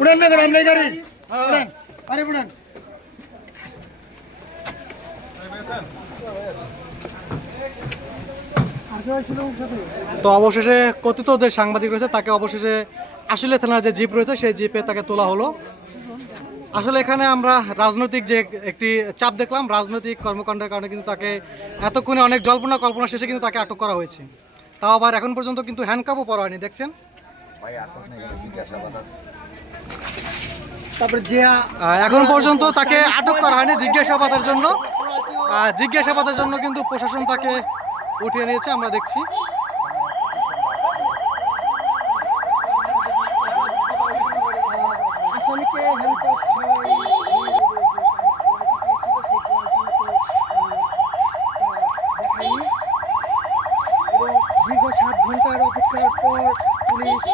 উড়ান না করেন নাই গাড়ি উড়ান আরে উড়ান তো অবশেষে কথিত যে সাংবাদিক রয়েছে তাকে অবশেষে আশুলিয়া থানার যে জিপ রয়েছে সেই জিপে তাকে তোলা হলো। আসলে এখানে আমরা রাজনৈতিক যে একটি চাপ দেখলাম, রাজনৈতিক কর্মকাণ্ডের কারণে কিন্তু তাকে এতক্ষণে অনেক জল্পনা কল্পনা শেষে কিন্তু তাকে আটক করা হয়েছে। তাও আবার এখন পর্যন্ত কিন্তু হ্যান্ডকাপও পরা হয়নি, দেখছেন। তারপরে যে এখন পর্যন্ত তাকে আটক করা হয়নি জিজ্ঞাসাবাদের জন্য। জিজ্ঞাসাবাদের জন্য কিন্তু প্রশাসন তাকে উঠিয়ে নিয়েছে, আমরা দেখছি। আসামিকে হ্যান্ডকাপ ছাড়াই দেখায়নি এবং দীর্ঘ 7 ঘন্টার অপেক্ষার পর পুলিশ